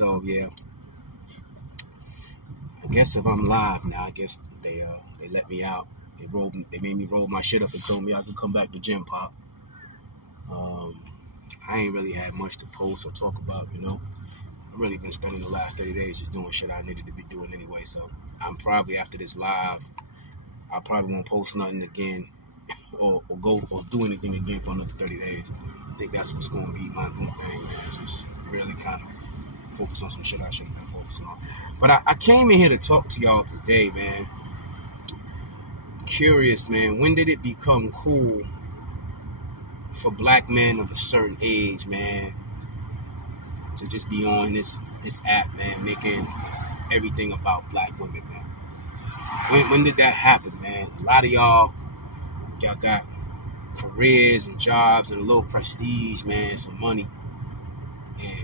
So yeah, I guess if I'm live now, I guess they let me out. They made me roll my shit up and told me I could come back to Gym Pop. I ain't really had much to post or talk about, you know. I've really been spending the last 30 days just doing shit I needed to be doing anyway. So I'm probably after this live, I probably won't post nothing again or go or do anything again for another 30 days. I think that's what's going to be my new thing, man. Just really kind of focus on some shit I shouldn't have been focusing on. But I came in here to talk to y'all today, man. Curious, man. When did it become cool for black men of a certain age, man, to just be on this app, man, making everything about black women, man? When did that happen, man? A lot of y'all got careers and jobs and a little prestige, man, some money.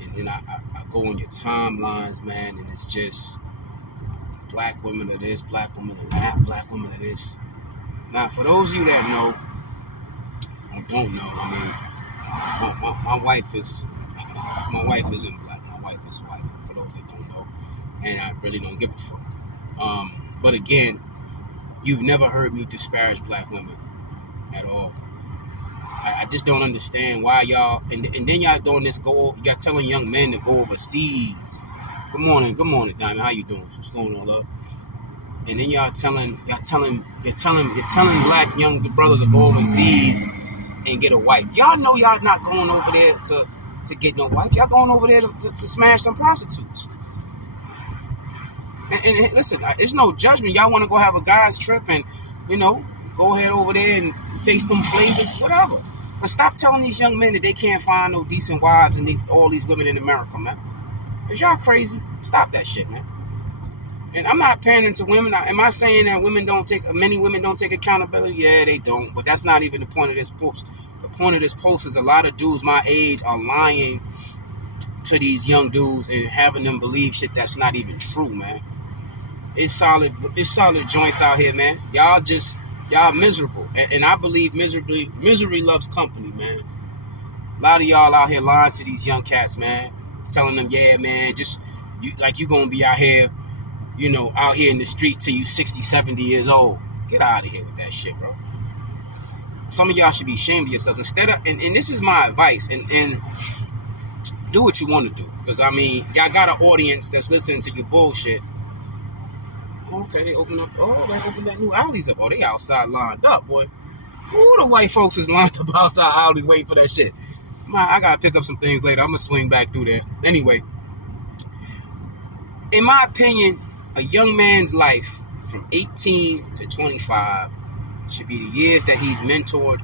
And then I go on your timelines, man, and it's just black women of this, black women of that, black women of this. Now, for those of you that know or don't know, I mean, my wife isn't black. My wife is white, for those that don't know. And I really don't give a fuck. But again, you've never heard me disparage black women at all. I just don't understand why y'all, and then y'all doing this, y'all telling young men to go overseas. Good morning, Diamond. How you doing? What's going on, love? And then y'all telling black young brothers to go overseas and get a wife. Y'all know y'all not going over there to get no wife. Y'all going over there to smash some prostitutes. And listen, it's no judgment. Y'all want to go have a guy's trip and, you know, go ahead over there and taste them flavors, whatever. But stop telling these young men that they can't find no decent wives and all these women in America, man. Is y'all crazy? Stop that shit, man. And I'm not pandering to women. Am I saying that many women don't take accountability? Yeah, they don't. But that's not even the point of this post. The point of this post is a lot of dudes my age are lying to these young dudes and having them believe shit that's not even true, man. It's solid joints out here, man. Y'all miserable. And I believe misery loves company, man. A lot of y'all out here lying to these young cats, man. Telling them, yeah, man, you gonna be out here, you know, out here in the streets till you 60, 70 years old. Get out of here with that shit, bro. Some of y'all should be ashamed of yourselves. Instead of, and this is my advice, and do what you want to do. Because, I mean, y'all got an audience that's listening to your bullshit. Okay, they opened that new Audis up. Oh, they outside lined up, boy. Who the white folks is lined up outside Audis waiting for that shit? I gotta pick up some things later. I'm gonna swing back through there. Anyway, in my opinion, a young man's life from 18 to 25 should be the years that he's mentored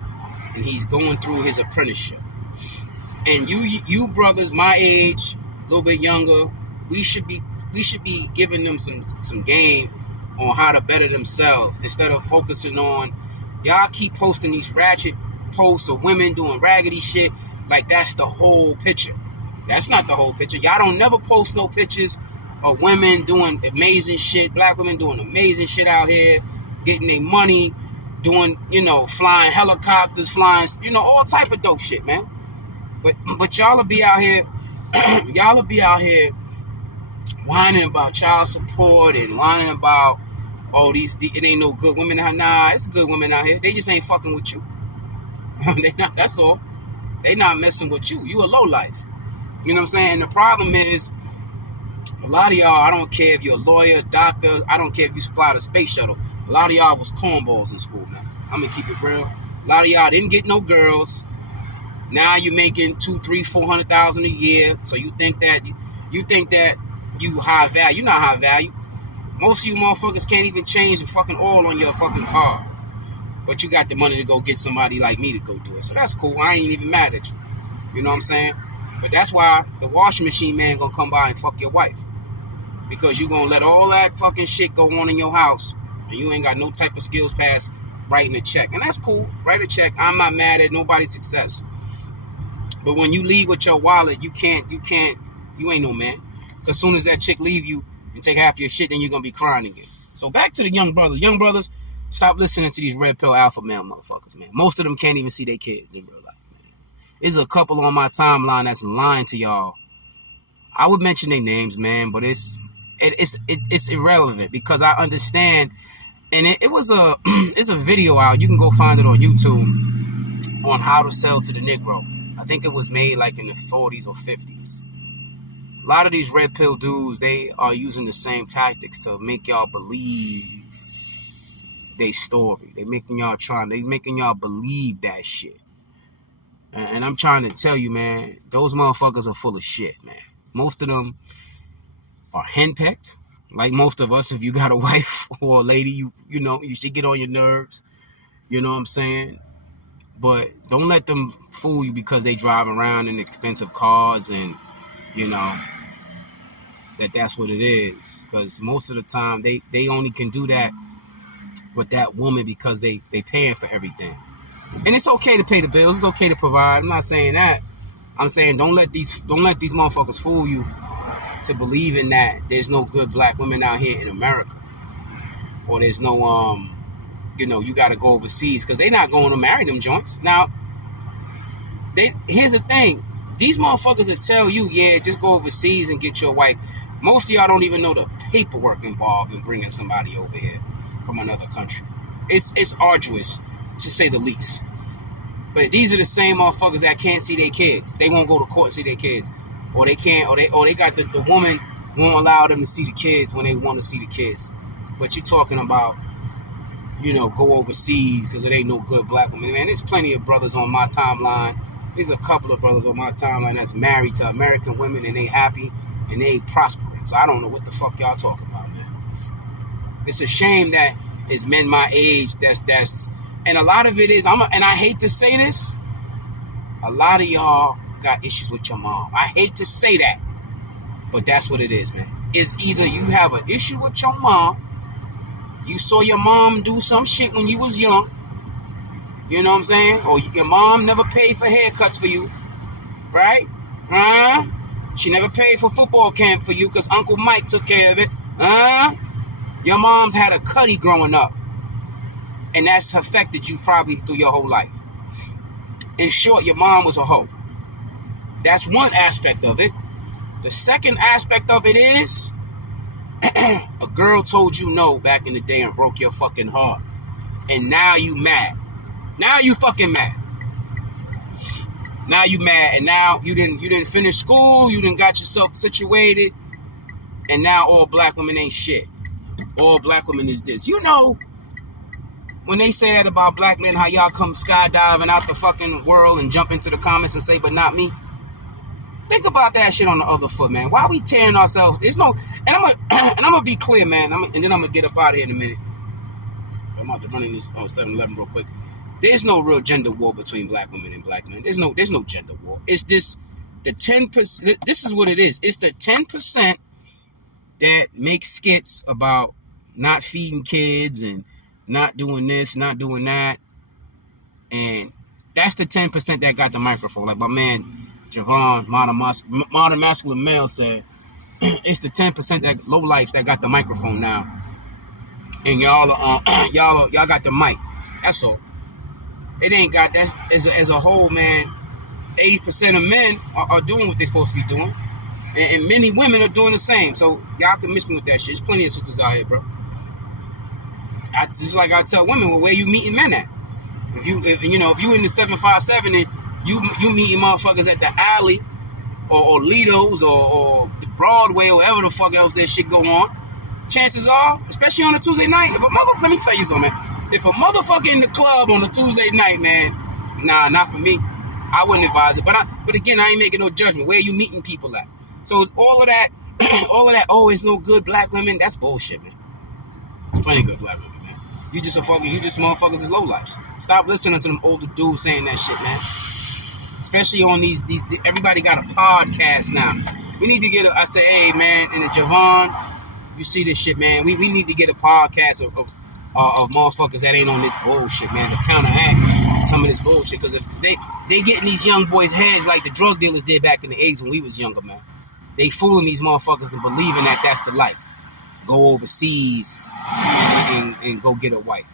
and he's going through his apprenticeship. And you brothers my age, a little bit younger, we should be giving them some game on how to better themselves instead of focusing on y'all keep posting these ratchet posts of women doing raggedy shit like that's the whole picture. That's not the whole picture. Y'all don't never post no pictures of women doing amazing shit, black women doing amazing shit out here, getting their money, doing, you know, flying helicopters, flying, you know, all type of dope shit, man. But y'all will be out here, whining about child support and whining about, it ain't no good women out here. Nah, it's good women out here. They just ain't fucking with you. They not, that's all. They not messing with you. You a low life. You know what I'm saying? And the problem is, a lot of y'all, I don't care if you're a lawyer, doctor, I don't care if you supply the space shuttle. A lot of y'all was cornballs in school, man. I'm gonna keep it real. A lot of y'all didn't get no girls. Now you're making $200,000-$400,000 a year. So you think that you high value. You're not high value. Most of you motherfuckers can't even change the fucking oil on your fucking car. But you got the money to go get somebody like me to go do it. So that's cool. I ain't even mad at you. You know what I'm saying? But that's why the washing machine man gonna come by and fuck your wife. Because you gonna let all that fucking shit go on in your house and you ain't got no type of skills past writing a check. And that's cool. Write a check. I'm not mad at nobody's success. But when you leave with your wallet, you ain't no man. Because as soon as that chick leave you and take half your shit, then you're gonna be crying again. So back to the young brothers. Young brothers, stop listening to these red pill alpha male motherfuckers, man. Most of them can't even see their kids in real life, man. There's a couple on my timeline that's lying to y'all I would mention their names, man, but it's irrelevant because I understand. And it was it's a video out. You can go find it on YouTube on how to sell to the Negro. I think it was made like in the 40s or 50s. A lot of these red pill dudes, they are using the same tactics to make y'all believe their story. They making y'all believe that shit. And I'm trying to tell you, man, those motherfuckers are full of shit, man. Most of them are henpecked, like most of us. If you got a wife or a lady, you know, you should get on your nerves. You know what I'm saying? But don't let them fool you because they drive around in expensive cars and, you know, that's what it is. Because most of the time, they only can do that with that woman because they paying for everything. And it's okay to pay the bills. It's okay to provide. I'm not saying that. I'm saying don't let these motherfuckers fool you to believing that there's no good black women out here in America, or there's no you know, you got to go overseas because they're not going to marry them joints. Now, here's the thing: these motherfuckers that tell you, yeah, just go overseas and get your wife. Most of y'all don't even know the paperwork involved in bringing somebody over here from another country. It's arduous, to say the least. But these are the same motherfuckers that can't see their kids. They won't go to court and see their kids. Or they can't, or they got the woman won't allow them to see the kids when they want to see the kids. But you're talking about, you know, go overseas because it ain't no good black women. Man, there's plenty of brothers on my timeline. There's a couple of brothers on my timeline that's married to American women and they happy and they prospering. So I don't know what the fuck y'all talking about, man. It's a shame that it's men my age that's and a lot of it is, and I hate to say this, a lot of y'all got issues with your mom. I hate to say that, but that's what it is, man. It's either you have an issue with your mom, you saw your mom do some shit when you was young, you know what I'm saying? Or your mom never paid for haircuts for you, right? She never paid for football camp for you because Uncle Mike took care of it. Your mom's had a cutty growing up, and that's affected you probably through your whole life. In short, your mom was a hoe. That's one aspect of it. The second aspect of it is a girl told you no back in the day and broke your fucking heart. And now you mad. Now you fucking mad. Now you mad, and now you didn't finish school, you didn't got yourself situated, and now all black women ain't shit. All black women is this. You know, when they say that about black men, how y'all come skydiving out the fucking world and jump into the comments and say, but not me. Think about that shit on the other foot, man. Why we tearing ourselves? There's no, and I'm gonna be clear, man. And then I'm gonna get up out of here in a minute. I'm about to run in this 7-Eleven real quick. There's no real gender war between black women and black men. There's no gender war. It's this the 10%. This is what it is. It's the 10% that make skits about not feeding kids and not doing this, not doing that, and that's the 10% that got the microphone. Like my man Javon, modern masculine male said, it's the 10% that low lights that got the microphone now, and y'all got the mic. That's all. It ain't got that. As a whole, man, 80% of men are doing what they're supposed to be doing, and many women are doing the same. So y'all can miss me with that shit. There's plenty of sisters out here, bro. Just like I tell women, well, where you meeting men at? If you in the 757 and you meeting motherfuckers at the alley or Lido's or the Broadway or wherever the fuck else that shit go on, chances are, especially on a Tuesday night, let me tell you something, man. If a motherfucker in the club on a Tuesday night, man, nah, not for me. I wouldn't advise it. But again, I ain't making no judgment. Where you meeting people at? So all of that, oh, it's no good black women. That's bullshit, man. There's plenty of good black women. You just motherfuckers is lowlifes. Stop listening to them older dudes saying that shit, man. Especially on these everybody got a podcast now. We need to get I say, hey, man, and Javon, you see this shit, man. We need to get a podcast of motherfuckers that ain't on this bullshit, man, to counteract some of this bullshit. Because if they getting these young boys' heads like the drug dealers did back in the 80s when we was younger, man. They fooling these motherfuckers and believing that that's the life. Go overseas and go get a wife.